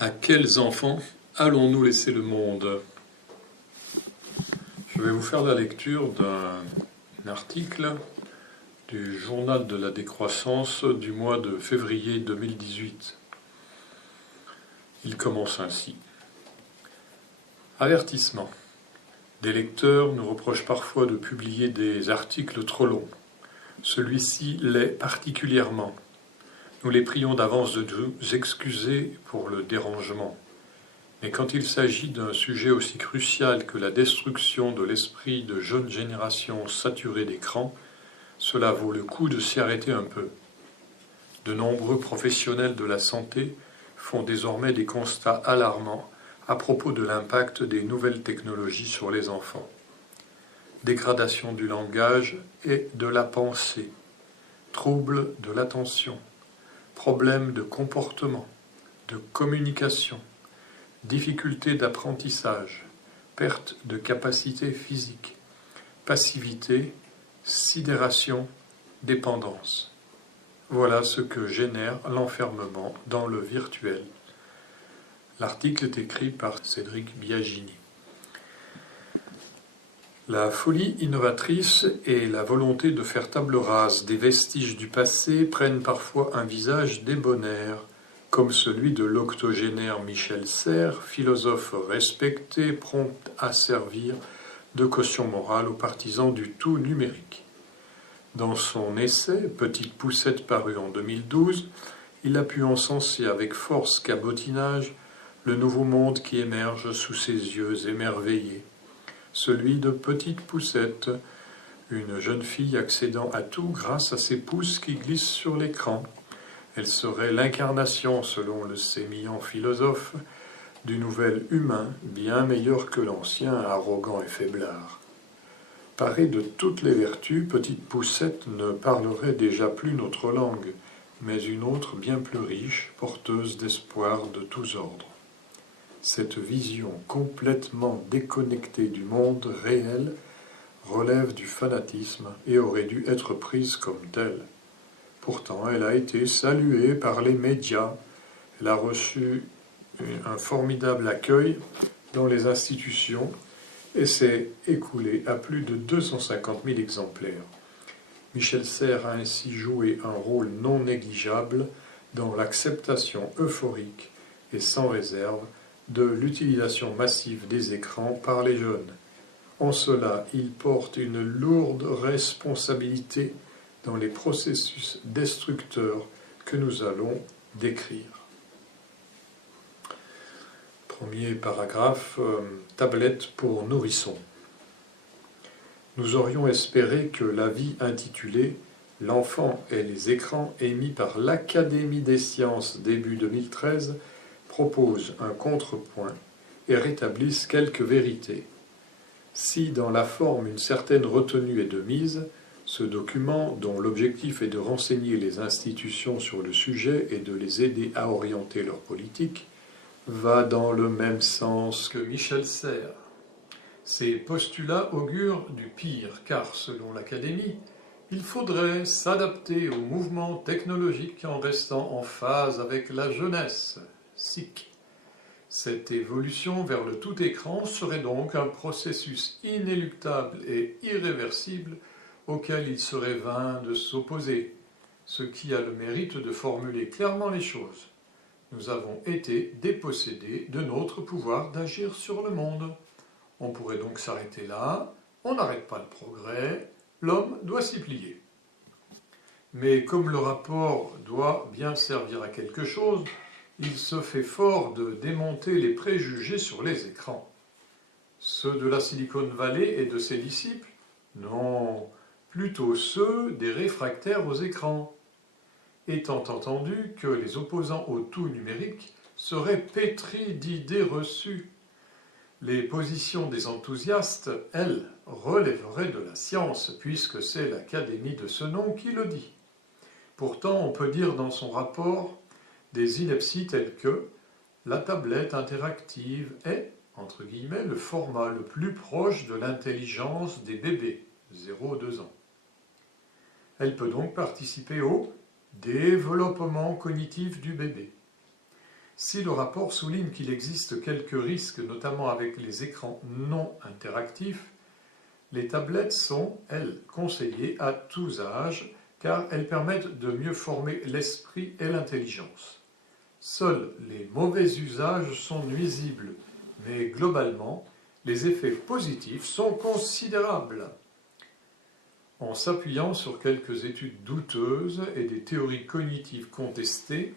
À quels enfants allons-nous laisser le monde? Je vais vous faire la lecture d'un article du Journal de la décroissance du mois de février 2018. Il commence ainsi. Avertissement. Des lecteurs nous reprochent parfois de publier des articles trop longs. Celui-ci l'est particulièrement. Nous les prions d'avance de nous excuser pour le dérangement. Mais quand il s'agit d'un sujet aussi crucial que la destruction de l'esprit de jeunes générations saturées d'écran, cela vaut le coup de s'y arrêter un peu. De nombreux professionnels de la santé font désormais des constats alarmants à propos de l'impact des nouvelles technologies sur les enfants. Dégradation du langage et de la pensée, troubles de l'attention, problèmes de comportement, de communication, difficultés d'apprentissage, perte de capacité physique, passivité, sidération, dépendance. Voilà ce que génère l'enfermement dans le virtuel. L'article est écrit par Cédric Biagini. La folie innovatrice et la volonté de faire table rase des vestiges du passé prennent parfois un visage débonnaire, comme celui de l'octogénaire Michel Serres, philosophe respecté, prompt à servir de caution morale aux partisans du tout numérique. Dans son essai « Petite poussette » paru en 2012, il a pu encenser avec force cabotinage le nouveau monde qui émerge sous ses yeux émerveillés. Celui de Petite Poussette, une jeune fille accédant à tout grâce à ses pouces qui glissent sur l'écran. Elle serait l'incarnation, selon le sémillant philosophe, du nouvel humain, bien meilleur que l'ancien, arrogant et faiblard. Parée de toutes les vertus, Petite Poussette ne parlerait déjà plus notre langue, mais une autre bien plus riche, porteuse d'espoir de tous ordres. Cette vision complètement déconnectée du monde réel relève du fanatisme et aurait dû être prise comme telle. Pourtant, elle a été saluée par les médias. Elle a reçu un formidable accueil dans les institutions et s'est écoulée à plus de 250 000 exemplaires. Michel Serres a ainsi joué un rôle non négligeable dans l'acceptation euphorique et sans réserve de l'utilisation massive des écrans par les jeunes. En cela, il porte une lourde responsabilité dans les processus destructeurs que nous allons décrire. Premier paragraphe, tablette pour nourrissons. Nous aurions espéré que l'avis intitulé « L'enfant et les écrans » émis par l'Académie des sciences début 2013 propose un contrepoint et rétablisse quelques vérités. Si dans la forme une certaine retenue est de mise, ce document, dont l'objectif est de renseigner les institutions sur le sujet et de les aider à orienter leur politique, va dans le même sens que Michel Serres. Ces postulats augurent du pire, car selon l'Académie, il faudrait s'adapter au mouvement technologique en restant en phase avec la jeunesse. SIC. Cette évolution vers le tout écran serait donc un processus inéluctable et irréversible auquel il serait vain de s'opposer, ce qui a le mérite de formuler clairement les choses. Nous avons été dépossédés de notre pouvoir d'agir sur le monde. On pourrait donc s'arrêter là, on n'arrête pas le progrès, l'homme doit s'y plier. Mais comme le rapport doit bien servir à quelque chose, il se fait fort de démonter les préjugés sur les écrans. Ceux de la Silicon Valley et de ses disciples? Non, plutôt ceux des réfractaires aux écrans. Étant entendu que les opposants au tout numérique seraient pétris d'idées reçues. Les positions des enthousiastes, elles, relèveraient de la science, puisque c'est l'Académie de ce nom qui le dit. Pourtant, on peut dire dans son rapport des inepties telles que la tablette interactive est, entre guillemets, le format le plus proche de l'intelligence des bébés, 0-2 ans. Elle peut donc participer au développement cognitif du bébé. Si le rapport souligne qu'il existe quelques risques, notamment avec les écrans non interactifs, les tablettes sont, elles, conseillées à tous âges car elles permettent de mieux former l'esprit et l'intelligence. Seuls les mauvais usages sont nuisibles, mais globalement, les effets positifs sont considérables. En s'appuyant sur quelques études douteuses et des théories cognitives contestées,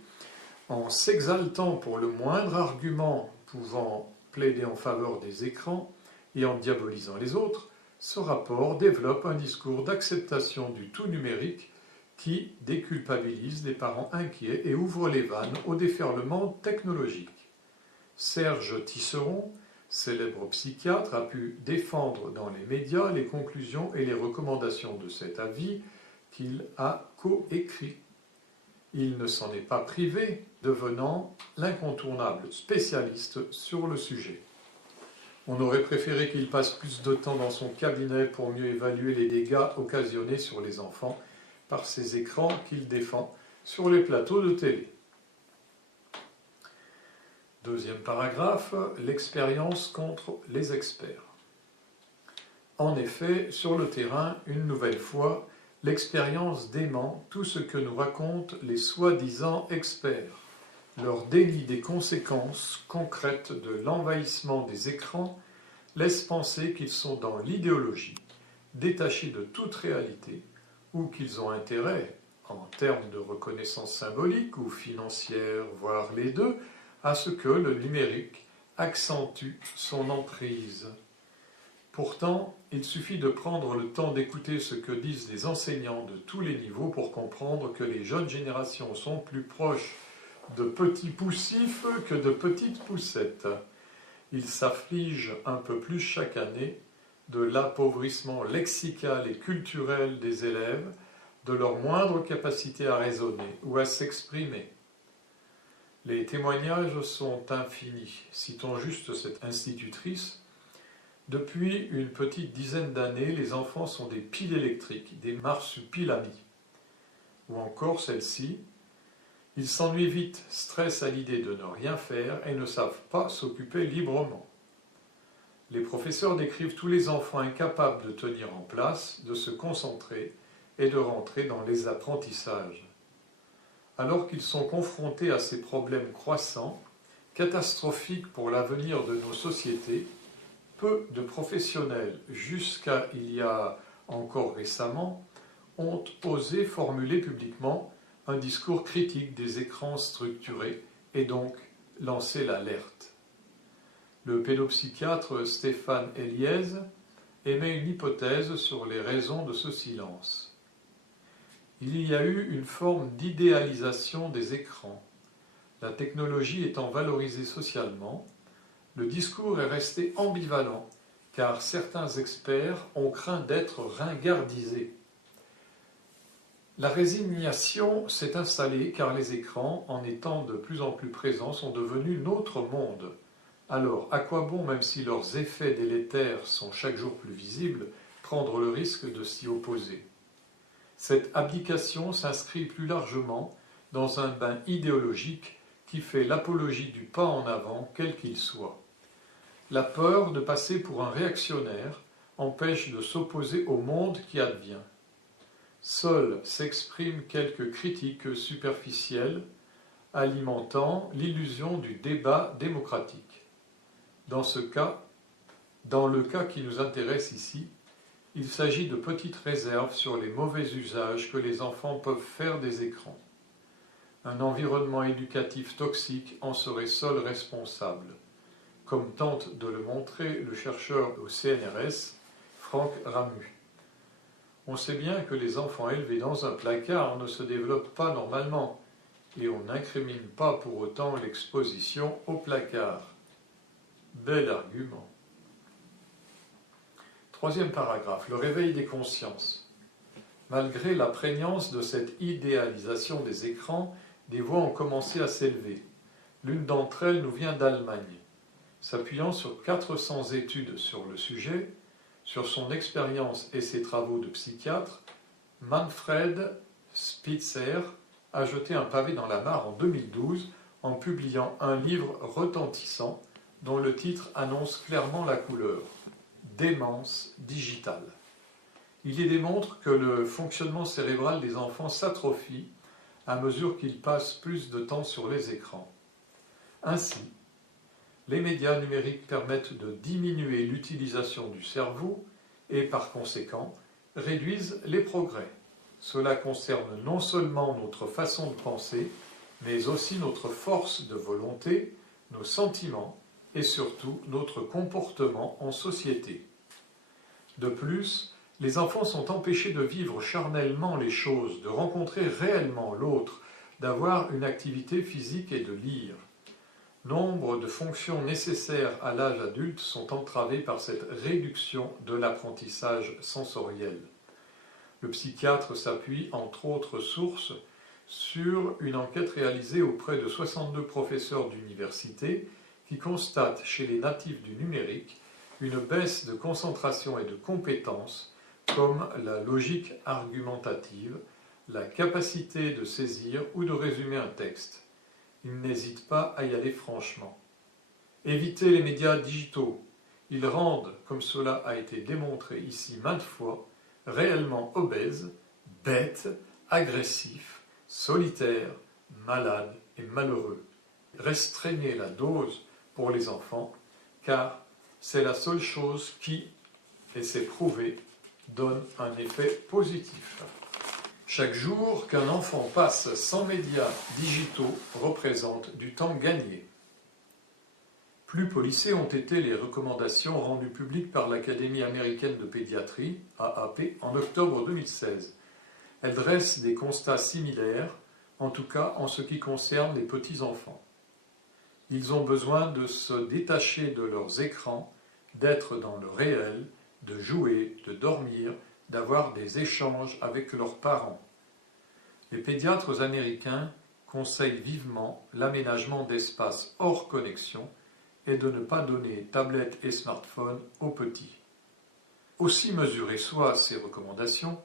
en s'exaltant pour le moindre argument pouvant plaider en faveur des écrans et en diabolisant les autres, ce rapport développe un discours d'acceptation du tout numérique qui déculpabilise les parents inquiets et ouvre les vannes au déferlement technologique. Serge Tisseron, célèbre psychiatre, a pu défendre dans les médias les conclusions et les recommandations de cet avis qu'il a coécrit. Il ne s'en est pas privé, devenant l'incontournable spécialiste sur le sujet. On aurait préféré qu'il passe plus de temps dans son cabinet pour mieux évaluer les dégâts occasionnés sur les enfants par ces écrans qu'il défend sur les plateaux de télé. Deuxième paragraphe, l'expérience contre les experts. En effet, sur le terrain, une nouvelle fois, l'expérience dément tout ce que nous racontent les soi-disant experts. Leur déni des conséquences concrètes de l'envahissement des écrans laisse penser qu'ils sont dans l'idéologie, détachés de toute réalité, ou qu'ils ont intérêt, en termes de reconnaissance symbolique ou financière, voire les deux, à ce que le numérique accentue son emprise. Pourtant, il suffit de prendre le temps d'écouter ce que disent les enseignants de tous les niveaux pour comprendre que les jeunes générations sont plus proches de petits poussifs que de petites poussettes. Ils s'affligent un peu plus chaque année de l'appauvrissement lexical et culturel des élèves, de leur moindre capacité à raisonner ou à s'exprimer. Les témoignages sont infinis. Citons juste cette institutrice. Depuis une petite dizaine d'années, les enfants sont des piles électriques, des marsupilamis. Ou encore celle-ci. Ils s'ennuient vite, stressent à l'idée de ne rien faire et ne savent pas s'occuper librement. Les professeurs décrivent tous les enfants incapables de tenir en place, de se concentrer et de rentrer dans les apprentissages. Alors qu'ils sont confrontés à ces problèmes croissants, catastrophiques pour l'avenir de nos sociétés, peu de professionnels, jusqu'à il y a encore récemment, ont osé formuler publiquement un discours critique des écrans structurés et donc lancer l'alerte. Le pédopsychiatre Stéphane Eliez émet une hypothèse sur les raisons de ce silence. Il y a eu une forme d'idéalisation des écrans. La technologie étant valorisée socialement, le discours est resté ambivalent, car certains experts ont craint d'être ringardisés. La résignation s'est installée car les écrans, en étant de plus en plus présents, sont devenus notre monde. Alors, à quoi bon, même si leurs effets délétères sont chaque jour plus visibles, prendre le risque de s'y opposer ? Cette abdication s'inscrit plus largement dans un bain idéologique qui fait l'apologie du pas en avant, quel qu'il soit. La peur de passer pour un réactionnaire empêche de s'opposer au monde qui advient. Seules s'expriment quelques critiques superficielles, alimentant l'illusion du débat démocratique. Dans le cas qui nous intéresse ici, il s'agit de petites réserves sur les mauvais usages que les enfants peuvent faire des écrans. Un environnement éducatif toxique en serait seul responsable, comme tente de le montrer le chercheur au CNRS, Franck Ramu. On sait bien que les enfants élevés dans un placard ne se développent pas normalement, et on n'incrimine pas pour autant l'exposition au placard. Bel argument. Troisième paragraphe, le réveil des consciences. Malgré la prégnance de cette idéalisation des écrans, des voix ont commencé à s'élever. L'une d'entre elles nous vient d'Allemagne. S'appuyant sur 400 études sur le sujet, sur son expérience et ses travaux de psychiatre, Manfred Spitzer a jeté un pavé dans la mare en 2012 en publiant un livre retentissant dont le titre annonce clairement la couleur « Démence digitale ». Il y démontre que le fonctionnement cérébral des enfants s'atrophie à mesure qu'ils passent plus de temps sur les écrans. Ainsi, les médias numériques permettent de diminuer l'utilisation du cerveau et, par conséquent, réduisent les progrès. Cela concerne non seulement notre façon de penser, mais aussi notre force de volonté, nos sentiments et surtout notre comportement en société. De plus, les enfants sont empêchés de vivre charnellement les choses, de rencontrer réellement l'autre, d'avoir une activité physique et de lire. Nombre de fonctions nécessaires à l'âge adulte sont entravées par cette réduction de l'apprentissage sensoriel. Le psychiatre s'appuie, entre autres sources, sur une enquête réalisée auprès de 62 professeurs d'université qui constatent chez les natifs du numérique une baisse de concentration et de compétences comme la logique argumentative, la capacité de saisir ou de résumer un texte. Ils n'hésitent pas à y aller franchement. Évitez les médias digitaux. Ils rendent, comme cela a été démontré ici maintes fois, réellement obèses, bêtes, agressifs, solitaires, malades et malheureux. Restreignez la dose pour les enfants, car c'est la seule chose qui, et c'est prouvé, donne un effet positif. Chaque jour qu'un enfant passe sans médias digitaux représente du temps gagné. Plus policées ont été les recommandations rendues publiques par l'Académie américaine de pédiatrie, AAP, en octobre 2016. Elles dressent des constats similaires, en tout cas en ce qui concerne les petits-enfants. Ils ont besoin de se détacher de leurs écrans, d'être dans le réel, de jouer, de dormir, d'avoir des échanges avec leurs parents. Les pédiatres américains conseillent vivement l'aménagement d'espaces hors connexion et de ne pas donner tablettes et smartphones aux petits. Aussi mesurées soient ces recommandations,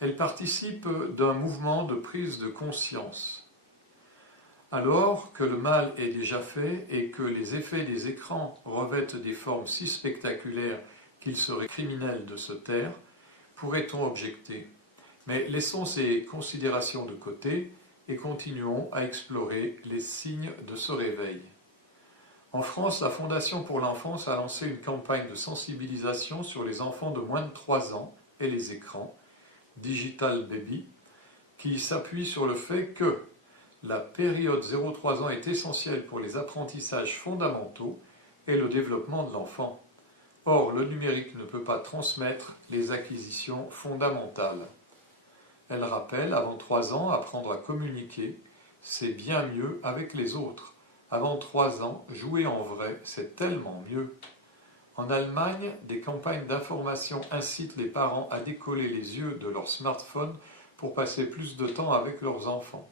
elles participent d'un mouvement de prise de conscience. Alors que le mal est déjà fait et que les effets des écrans revêtent des formes si spectaculaires qu'il serait criminel de se taire, pourrait-on objecter. Mais laissons ces considérations de côté et continuons à explorer les signes de ce réveil. En France, la Fondation pour l'enfance a lancé une campagne de sensibilisation sur les enfants de moins de 3 ans et les écrans, Digital Baby, qui s'appuie sur le fait que la période 0-3 ans est essentielle pour les apprentissages fondamentaux et le développement de l'enfant. Or, le numérique ne peut pas transmettre les acquisitions fondamentales. Elle rappelle, avant 3 ans, apprendre à communiquer, c'est bien mieux avec les autres. Avant 3 ans, jouer en vrai, c'est tellement mieux. En Allemagne, des campagnes d'information incitent les parents à décoller les yeux de leur smartphone pour passer plus de temps avec leurs enfants.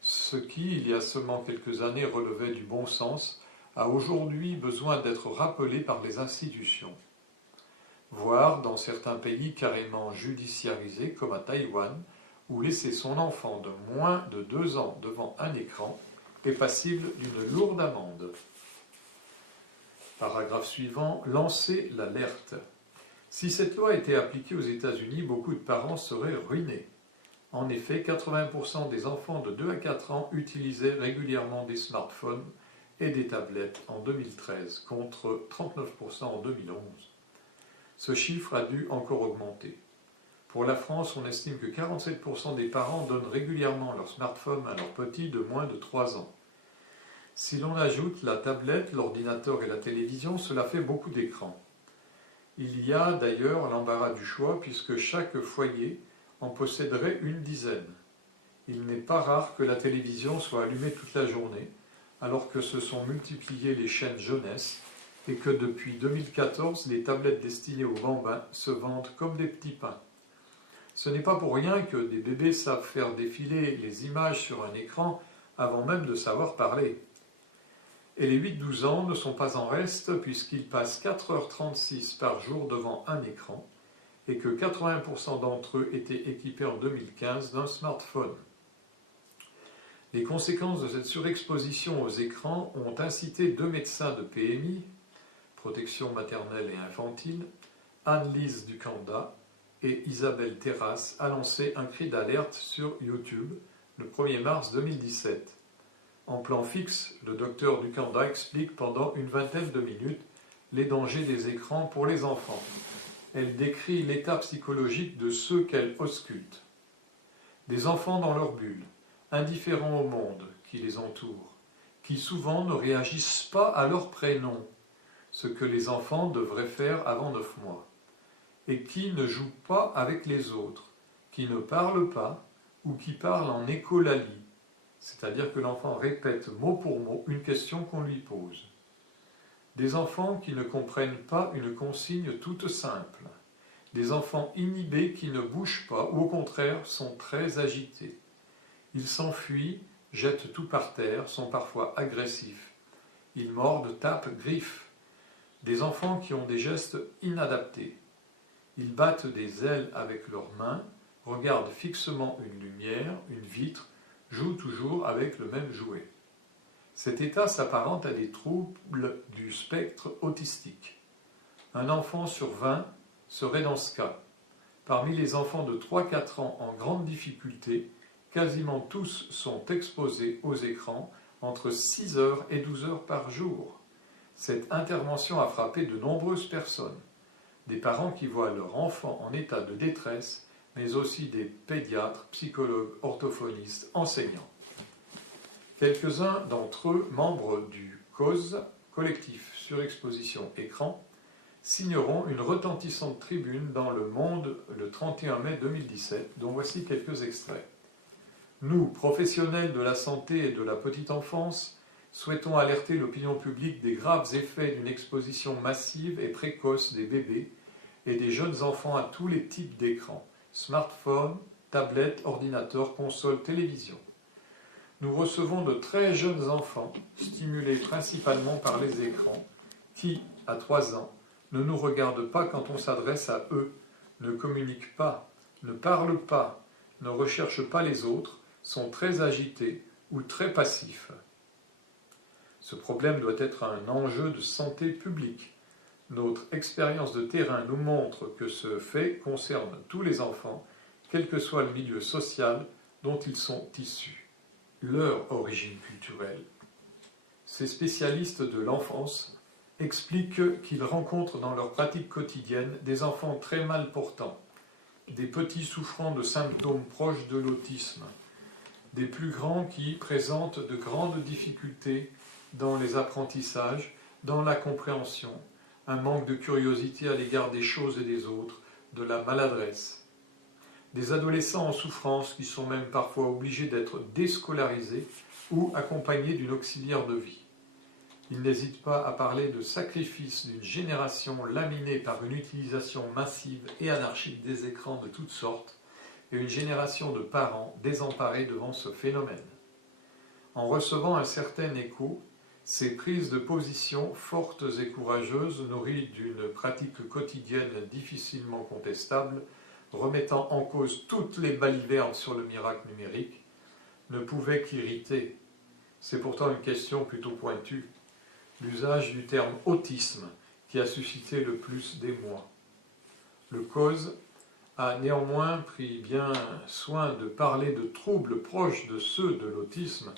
Ce qui, il y a seulement quelques années, relevait du bon sens, a aujourd'hui besoin d'être rappelé par les institutions. Voire, dans certains pays carrément judiciarisés, comme à Taïwan, où laisser son enfant de moins de 2 ans devant un écran est passible d'une lourde amende. Paragraphe suivant, lancer l'alerte. Si cette loi était appliquée aux États-Unis, beaucoup de parents seraient ruinés. En effet, 80% des enfants de 2 à 4 ans utilisaient régulièrement des smartphones et des tablettes en 2013, contre 39% en 2011. Ce chiffre a dû encore augmenter. Pour la France, on estime que 47% des parents donnent régulièrement leur smartphone à leurs petits de moins de 3 ans. Si l'on ajoute la tablette, l'ordinateur et la télévision, cela fait beaucoup d'écrans. Il y a d'ailleurs l'embarras du choix puisque chaque foyer en posséderait une dizaine. Il n'est pas rare que la télévision soit allumée toute la journée, alors que se sont multipliées les chaînes jeunesse et que depuis 2014, les tablettes destinées aux bambins se vendent comme des petits pains. Ce n'est pas pour rien que des bébés savent faire défiler les images sur un écran avant même de savoir parler. Et les 8-12 ans ne sont pas en reste puisqu'ils passent 4h36 par jour devant un écran et que 80% d'entre eux étaient équipés en 2015 d'un smartphone. Les conséquences de cette surexposition aux écrans ont incité 2 médecins de PMI, protection maternelle et infantile, Anne-Lise Ducanda et Isabelle Terrasse, à lancer un cri d'alerte sur YouTube le 1er mars 2017. En plan fixe, le docteur Ducanda explique pendant une vingtaine de minutes les dangers des écrans pour les enfants. Elle décrit l'état psychologique de ceux qu'elle ausculte. Des enfants dans leur bulle, indifférents au monde qui les entoure, qui souvent ne réagissent pas à leur prénom, ce que les enfants devraient faire avant 9 mois, et qui ne jouent pas avec les autres, qui ne parlent pas ou qui parlent en écholalie, c'est-à-dire que l'enfant répète mot pour mot une question qu'on lui pose. Des enfants qui ne comprennent pas une consigne toute simple, des enfants inhibés qui ne bougent pas ou au contraire sont très agités. Ils s'enfuient, jettent tout par terre, sont parfois agressifs. Ils mordent, tapent, griffent. Des enfants qui ont des gestes inadaptés. Ils battent des ailes avec leurs mains, regardent fixement une lumière, une vitre, jouent toujours avec le même jouet. Cet état s'apparente à des troubles du spectre autistique. Un enfant sur 20 serait dans ce cas. Parmi les enfants de 3-4 ans en grande difficulté, quasiment tous sont exposés aux écrans entre 6 heures et 12 heures par jour. Cette intervention a frappé de nombreuses personnes. Des parents qui voient leur enfant en état de détresse, mais aussi des pédiatres, psychologues, orthophonistes, enseignants. Quelques-uns d'entre eux, membres du CAUSE, collectif surexposition écran, signeront une retentissante tribune dans Le Monde le 31 mai 2017, dont voici quelques extraits. Nous, professionnels de la santé et de la petite enfance, souhaitons alerter l'opinion publique des graves effets d'une exposition massive et précoce des bébés et des jeunes enfants à tous les types d'écrans, smartphones, tablettes, ordinateurs, consoles, télévision. Nous recevons de très jeunes enfants, stimulés principalement par les écrans, qui, à 3 ans, ne nous regardent pas quand on s'adresse à eux, ne communiquent pas, ne parlent pas, ne recherchent pas les autres, sont très agités ou très passifs. Ce problème doit être un enjeu de santé publique. Notre expérience de terrain nous montre que ce fait concerne tous les enfants, quel que soit le milieu social dont ils sont issus. Leur origine culturelle. Ces spécialistes de l'enfance expliquent qu'ils rencontrent dans leur pratique quotidienne des enfants très mal portants, des petits souffrant de symptômes proches de l'autisme, des plus grands qui présentent de grandes difficultés dans les apprentissages, dans la compréhension, un manque de curiosité à l'égard des choses et des autres, de la maladresse. Des adolescents en souffrance qui sont même parfois obligés d'être déscolarisés ou accompagnés d'une auxiliaire de vie. Ils n'hésitent pas à parler de sacrifice d'une génération laminée par une utilisation massive et anarchique des écrans de toutes sortes et une génération de parents désemparés devant ce phénomène. En recevant un certain écho, ces prises de position fortes et courageuses, nourries d'une pratique quotidienne difficilement contestable, remettant en cause toutes les balivernes sur le miracle numérique, ne pouvaient qu'irriter. C'est pourtant une question plutôt pointue. L'usage du terme autisme qui a suscité le plus d'émoi. Le CAUSE a néanmoins pris bien soin de parler de troubles proches de ceux de l'autisme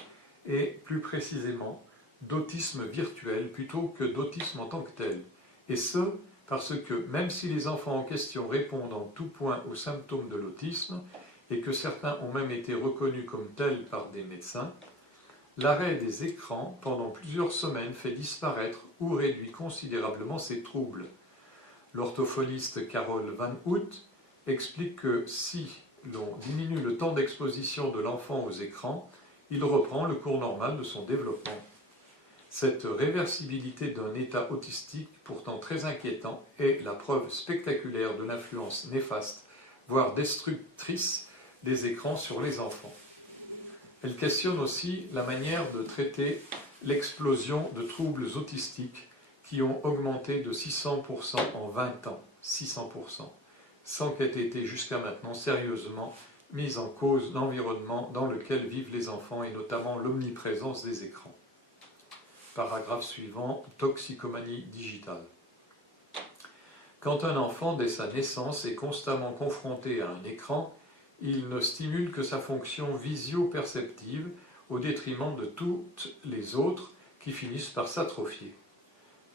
et plus précisément d'autisme virtuel plutôt que d'autisme en tant que tel. Et ce, parce que même si les enfants en question répondent en tout point aux symptômes de l'autisme et que certains ont même été reconnus comme tels par des médecins, l'arrêt des écrans pendant plusieurs semaines fait disparaître ou réduit considérablement ces troubles. L'orthophoniste Carole Van Hout explique que si l'on diminue le temps d'exposition de l'enfant aux écrans, il reprend le cours normal de son développement. Cette réversibilité d'un état autistique pourtant très inquiétant est la preuve spectaculaire de l'influence néfaste, voire destructrice, des écrans sur les enfants. Elle questionne aussi la manière de traiter l'explosion de troubles autistiques qui ont augmenté de 600% en 20 ans, 600%, sans qu'ait été jusqu'à maintenant sérieusement mise en cause l'environnement dans lequel vivent les enfants et notamment l'omniprésence des écrans. Paragraphe suivant, toxicomanie digitale. Quand un enfant, dès sa naissance, est constamment confronté à un écran, il ne stimule que sa fonction visio-perceptive au détriment de toutes les autres qui finissent par s'atrophier.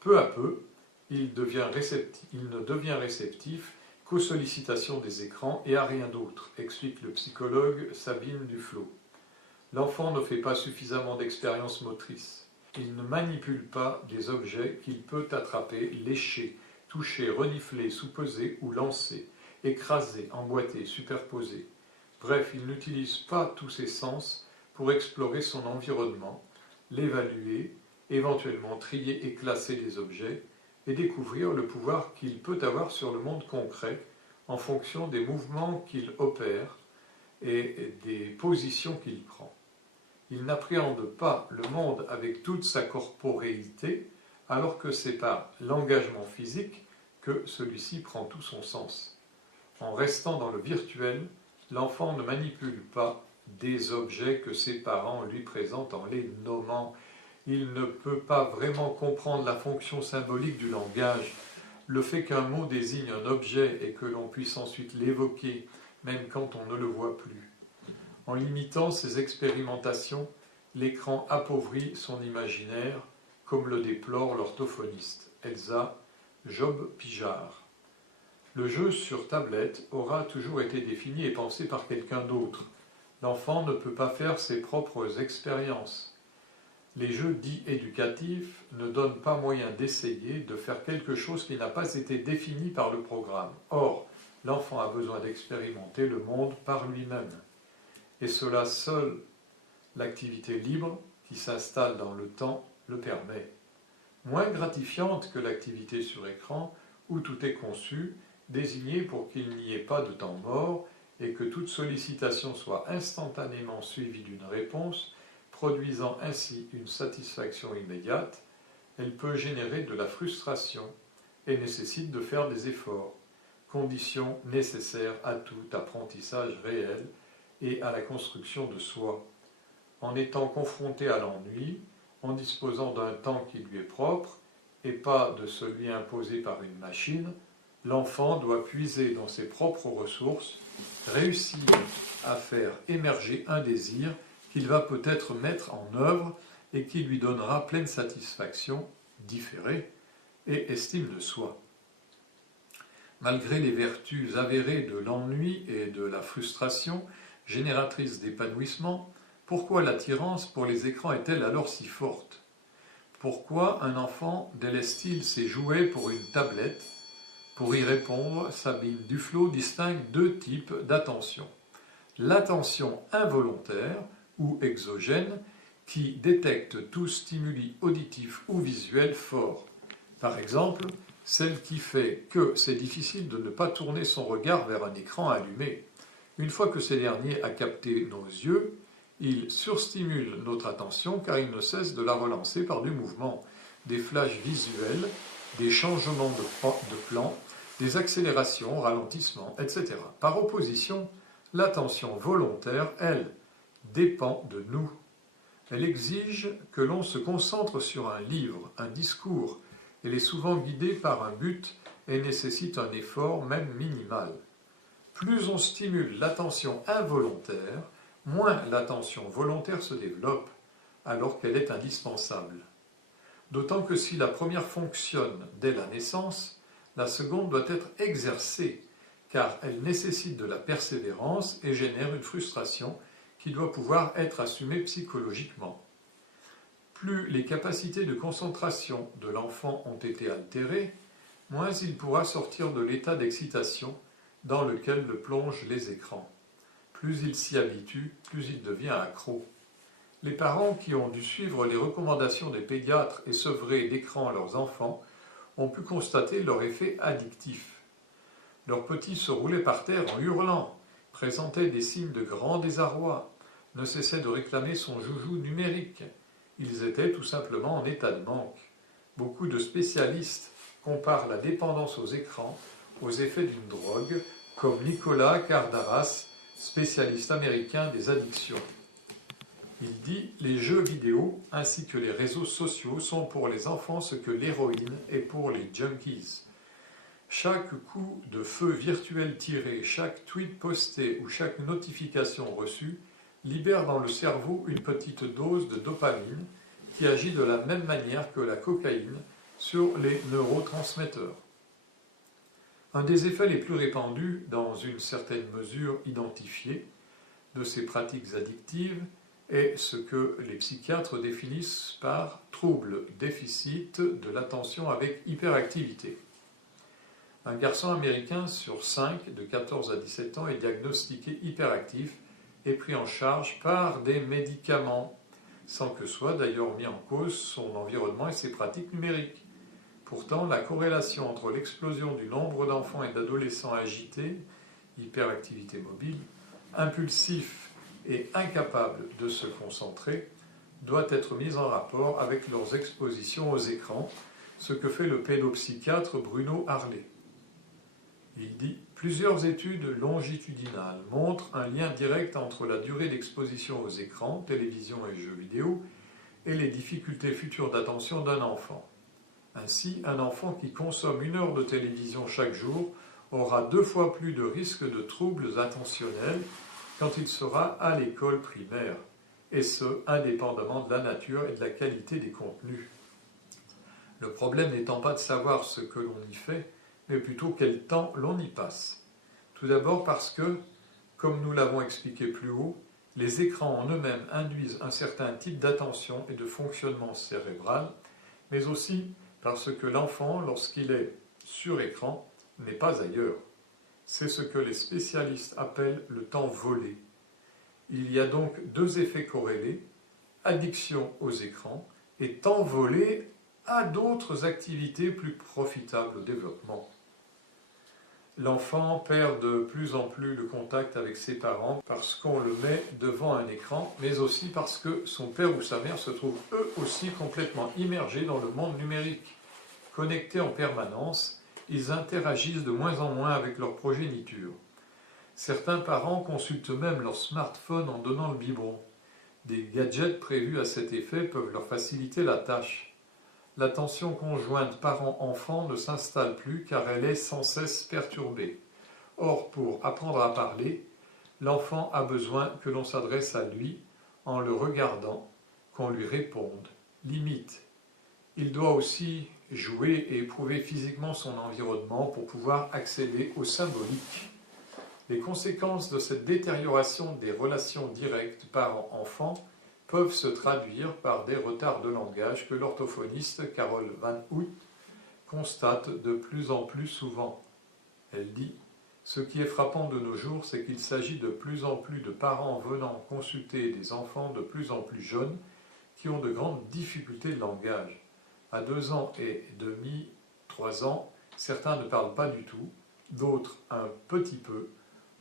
Peu à peu, il ne devient réceptif qu'aux sollicitations des écrans et à rien d'autre, explique le psychologue Sabine Duflot. L'enfant ne fait pas suffisamment d'expériences motrices. Il ne manipule pas des objets qu'il peut attraper, lécher, toucher, renifler, soupeser ou lancer, écraser, emboîter, superposer. Bref, il n'utilise pas tous ses sens pour explorer son environnement, l'évaluer, éventuellement trier et classer les objets, et découvrir le pouvoir qu'il peut avoir sur le monde concret en fonction des mouvements qu'il opère et des positions qu'il prend. Il n'appréhende pas le monde avec toute sa corporéité, alors que c'est par l'engagement physique que celui-ci prend tout son sens. En restant dans le virtuel, l'enfant ne manipule pas des objets que ses parents lui présentent en les nommant. Il ne peut pas vraiment comprendre la fonction symbolique du langage. Le fait qu'un mot désigne un objet et que l'on puisse ensuite l'évoquer, même quand on ne le voit plus. En limitant ses expérimentations, l'écran appauvrit son imaginaire, comme le déplore l'orthophoniste Elsa Job-Pijard. Le jeu sur tablette aura toujours été défini et pensé par quelqu'un d'autre. L'enfant ne peut pas faire ses propres expériences. Les jeux dits éducatifs ne donnent pas moyen d'essayer de faire quelque chose qui n'a pas été défini par le programme. Or, l'enfant a besoin d'expérimenter le monde par lui-même. Et cela seul, l'activité libre qui s'installe dans le temps, le permet. Moins gratifiante que l'activité sur écran, où tout est conçu, désigné pour qu'il n'y ait pas de temps mort et que toute sollicitation soit instantanément suivie d'une réponse, produisant ainsi une satisfaction immédiate, elle peut générer de la frustration et nécessite de faire des efforts, condition nécessaire à tout apprentissage réel et à la construction de soi. En étant confronté à l'ennui, en disposant d'un temps qui lui est propre et pas de celui imposé par une machine, l'enfant doit puiser dans ses propres ressources, réussir à faire émerger un désir qu'il va peut-être mettre en œuvre et qui lui donnera pleine satisfaction, différée et estime de soi. Malgré les vertus avérées de l'ennui et de la frustration, génératrices d'épanouissement, pourquoi l'attirance pour les écrans est-elle alors si forte? Pourquoi un enfant délaisse-t-il ses jouets pour une tablette? Pour y répondre, Sabine Duflot distingue deux types d'attention. L'attention involontaire, ou exogène, qui détecte tout stimuli auditif ou visuel fort. Par exemple, celle qui fait que c'est difficile de ne pas tourner son regard vers un écran allumé. Une fois que ce dernier a capté nos yeux, il surstimule notre attention car il ne cesse de la relancer par du mouvement, des flashs visuels, des changements de plan, des accélérations, ralentissements, etc. Par opposition, l'attention volontaire, elle, dépend de nous. Elle exige que l'on se concentre sur un livre, un discours. Elle est souvent guidée par un but et nécessite un effort, même minimal. Plus on stimule l'attention involontaire, moins l'attention volontaire se développe, alors qu'elle est indispensable. D'autant que si la première fonctionne dès la naissance, la seconde doit être exercée, car elle nécessite de la persévérance et génère une frustration qui doit pouvoir être assumée psychologiquement. Plus les capacités de concentration de l'enfant ont été altérées, moins il pourra sortir de l'état d'excitation dans lequel le plongent les écrans. Plus il s'y habitue, plus il devient accro. Les parents qui ont dû suivre les recommandations des pédiatres et sevrer d'écran leurs enfants ont pu constater leur effet addictif. Leurs petits se roulaient par terre en hurlant, présentaient des signes de grand désarroi, ne cessaient de réclamer son joujou numérique. Ils étaient tout simplement en état de manque. Beaucoup de spécialistes comparent la dépendance aux écrans aux effets d'une drogue, comme Nicolas Kardaras, spécialiste américain des addictions. Il dit « Les jeux vidéo ainsi que les réseaux sociaux sont pour les enfants ce que l'héroïne est pour les junkies. Chaque coup de feu virtuel tiré, chaque tweet posté ou chaque notification reçue libère dans le cerveau une petite dose de dopamine qui agit de la même manière que la cocaïne sur les neurotransmetteurs. Un des effets les plus répandus, dans une certaine mesure identifiée, de ces pratiques addictives est ce que les psychiatres définissent par trouble déficit de l'attention avec hyperactivité. Un garçon américain sur 5 de 14 à 17 ans est diagnostiqué hyperactif et pris en charge par des médicaments, sans que soit d'ailleurs mis en cause son environnement et ses pratiques numériques. Pourtant, la corrélation entre l'explosion du nombre d'enfants et d'adolescents agités, hyperactivité mobile, impulsifs et incapables de se concentrer, doit être mise en rapport avec leurs expositions aux écrans, ce que fait le pédopsychiatre Bruno Harley. Il dit « Plusieurs études longitudinales montrent un lien direct entre la durée d'exposition aux écrans, télévision et jeux vidéo, et les difficultés futures d'attention d'un enfant. Ainsi, un enfant qui consomme 1 heure de télévision chaque jour aura 2 fois plus de risques de troubles attentionnels quand il sera à l'école primaire, et ce, indépendamment de la nature et de la qualité des contenus. Le problème n'étant pas de savoir ce que l'on y fait, mais plutôt quel temps l'on y passe. Tout d'abord parce que, comme nous l'avons expliqué plus haut, les écrans en eux-mêmes induisent un certain type d'attention et de fonctionnement cérébral, mais aussi parce que l'enfant, lorsqu'il est sur écran, n'est pas ailleurs. C'est ce que les spécialistes appellent le temps volé. Il y a donc 2 effets corrélés, addiction aux écrans et temps volé à d'autres activités plus profitables au développement. L'enfant perd de plus en plus le contact avec ses parents parce qu'on le met devant un écran, mais aussi parce que son père ou sa mère se trouvent eux aussi complètement immergés dans le monde numérique. Connectés en permanence, ils interagissent de moins en moins avec leur progéniture. Certains parents consultent même leur smartphone en donnant le biberon. Des gadgets prévus à cet effet peuvent leur faciliter la tâche. L'attention conjointe parent-enfant ne s'installe plus car elle est sans cesse perturbée. Or, pour apprendre à parler, l'enfant a besoin que l'on s'adresse à lui en le regardant, qu'on lui réponde, limite. Il doit aussi jouer et éprouver physiquement son environnement pour pouvoir accéder au symbolique. Les conséquences de cette détérioration des relations directes parent-enfant peuvent se traduire par des retards de langage que l'orthophoniste Carole Van Hout constate de plus en plus souvent. Elle dit « Ce qui est frappant de nos jours, c'est qu'il s'agit de plus en plus de parents venant consulter des enfants de plus en plus jeunes qui ont de grandes difficultés de langage. À 2 ans et demi, 3 ans, certains ne parlent pas du tout, d'autres un petit peu,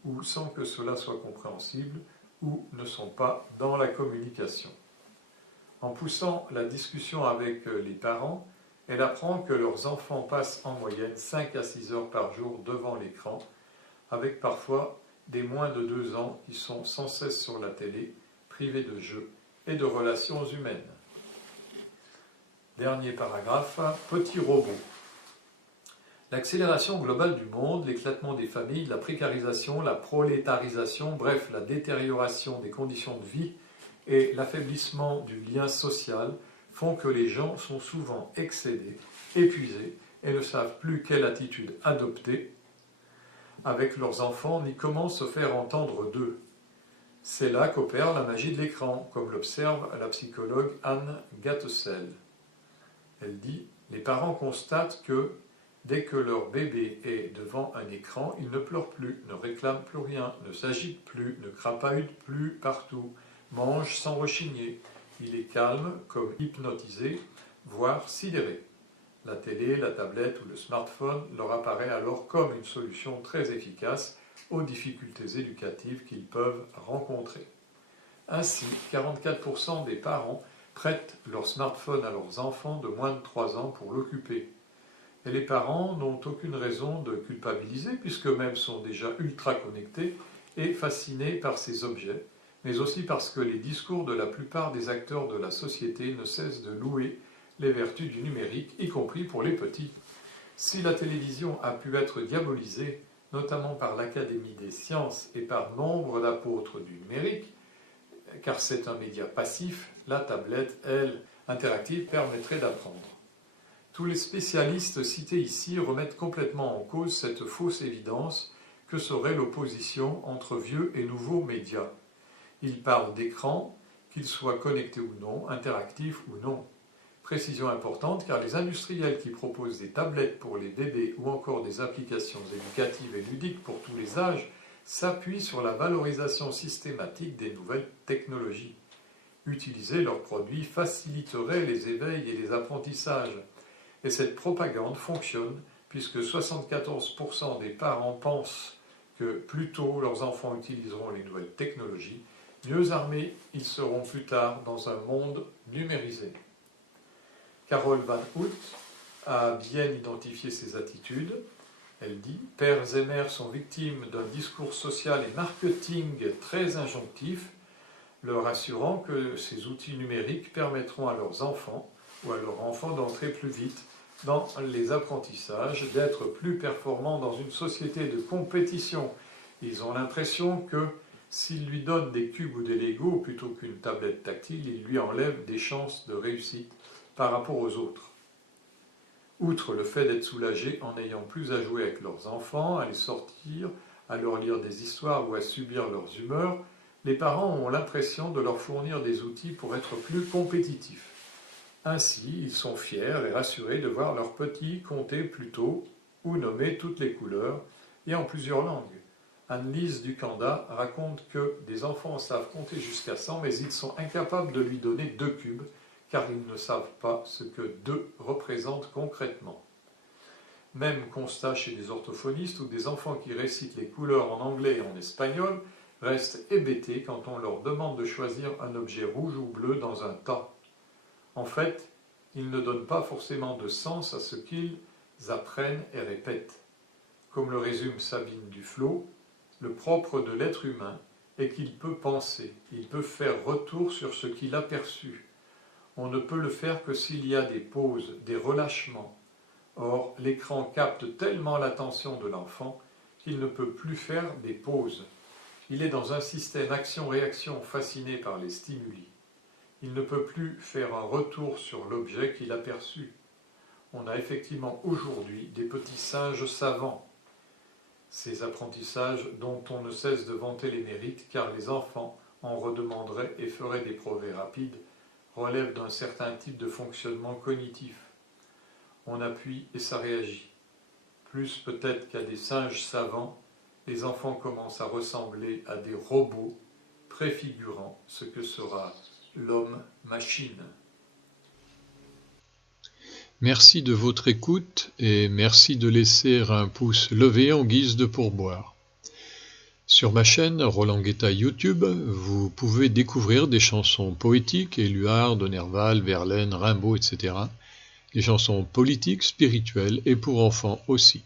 ou sans que cela soit compréhensible, ou ne sont pas dans la communication. En poussant la discussion avec les parents, elle apprend que leurs enfants passent en moyenne 5 à 6 heures par jour devant l'écran, avec parfois des moins de 2 ans qui sont sans cesse sur la télé, privés de jeux et de relations humaines. Dernier paragraphe, petit robot. L'accélération globale du monde, l'éclatement des familles, la précarisation, la prolétarisation, bref, la détérioration des conditions de vie et l'affaiblissement du lien social font que les gens sont souvent excédés, épuisés et ne savent plus quelle attitude adopter avec leurs enfants ni comment se faire entendre d'eux. C'est là qu'opère la magie de l'écran, comme l'observe la psychologue Anne Gattesell. Elle dit « Les parents constatent que dès que leur bébé est devant un écran, il ne pleure plus, ne réclame plus rien, ne s'agite plus, ne crapahute plus partout, mange sans rechigner. Il est calme, comme hypnotisé, voire sidéré. La télé, la tablette ou le smartphone leur apparaît alors comme une solution très efficace aux difficultés éducatives qu'ils peuvent rencontrer. Ainsi, 44% des parents prêtent leur smartphone à leurs enfants de moins de 3 ans pour l'occuper. Et les parents n'ont aucune raison de culpabiliser, puisqu'eux-mêmes sont déjà ultra connectés et fascinés par ces objets, mais aussi parce que les discours de la plupart des acteurs de la société ne cessent de louer les vertus du numérique, y compris pour les petits. Si la télévision a pu être diabolisée, notamment par l'Académie des sciences et par nombre d'apôtres du numérique, car c'est un média passif, la tablette, elle, interactive, permettrait d'apprendre. Tous les spécialistes cités ici remettent complètement en cause cette fausse évidence que serait l'opposition entre vieux et nouveaux médias. Ils parlent d'écran, qu'ils soient connectés ou non, interactifs ou non. Précision importante car les industriels qui proposent des tablettes pour les bébés ou encore des applications éducatives et ludiques pour tous les âges s'appuient sur la valorisation systématique des nouvelles technologies. Utiliser leurs produits faciliterait les éveils et les apprentissages. Et cette propagande fonctionne puisque 74% des parents pensent que plus tôt leurs enfants utiliseront les nouvelles technologies, mieux armés ils seront plus tard dans un monde numérisé. Carole Van Hout a bien identifié ces attitudes. Elle dit « Pères et mères sont victimes d'un discours social et marketing très injonctif, leur assurant que ces outils numériques permettront à leurs enfants ou à leurs enfants d'entrer plus vite dans les apprentissages, d'être plus performants dans une société de compétition. Ils ont l'impression que s'ils lui donnent des cubes ou des Legos plutôt qu'une tablette tactile, ils lui enlèvent des chances de réussite par rapport aux autres. Outre le fait d'être soulagés en n'ayant plus à jouer avec leurs enfants, à les sortir, à leur lire des histoires ou à subir leurs humeurs, les parents ont l'impression de leur fournir des outils pour être plus compétitifs. Ainsi, ils sont fiers et rassurés de voir leurs petits compter plus tôt ou nommer toutes les couleurs et en plusieurs langues. Anne-Lise Ducanda raconte que des enfants savent compter jusqu'à 100, mais ils sont incapables de lui donner 2 cubes, car ils ne savent pas ce que 2 représente concrètement. Même constat chez des orthophonistes où des enfants qui récitent les couleurs en anglais et en espagnol restent hébétés quand on leur demande de choisir un objet rouge ou bleu dans un tas. En fait, ils ne donnent pas forcément de sens à ce qu'ils apprennent et répètent. Comme le résume Sabine Duflot, le propre de l'être humain est qu'il peut penser, il peut faire retour sur ce qu'il a perçu. On ne peut le faire que s'il y a des pauses, des relâchements. Or, l'écran capte tellement l'attention de l'enfant qu'il ne peut plus faire des pauses. Il est dans un système action-réaction fasciné par les stimuli. Il ne peut plus faire un retour sur l'objet qu'il a perçu. On a effectivement aujourd'hui des petits singes savants. Ces apprentissages dont on ne cesse de vanter les mérites car les enfants en redemanderaient et feraient des brevets rapides relève d'un certain type de fonctionnement cognitif. On appuie et ça réagit. Plus peut-être qu'à des singes savants, les enfants commencent à ressembler à des robots préfigurant ce que sera l'homme-machine. Merci de votre écoute et merci de laisser un pouce levé en guise de pourboire. Sur ma chaîne Roland Guetta YouTube, vous pouvez découvrir des chansons poétiques, Éluard, de Nerval, Verlaine, Rimbaud, etc. Des chansons politiques, spirituelles et pour enfants aussi.